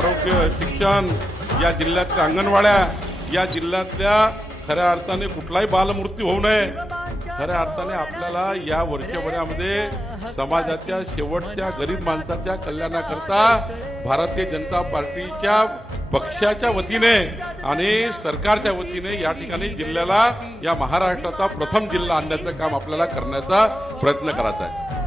आरोग्य, शिक्षण, या जिल्ह्यातल्या अंगणवाड्या, या जिल्ह्यातल्या खऱ्या अर्थाने कुठलाही बालमृत्यू होऊ नये, खऱ्या अर्थाने आपल्याला या वर्षभरामध्ये समाजाच्या शेवटच्या गरीब माणसाच्या कल्याणाकरता भारतीय जनता पार्टीच्या पक्षाच्या वतीने आणि सरकारच्या वतीने या ठिकाणी जिल्ह्याला, या महाराष्ट्राचा प्रथम जिल्हा आणण्याचं काम आपल्याला करण्याचा प्रयत्न करायचा आहे।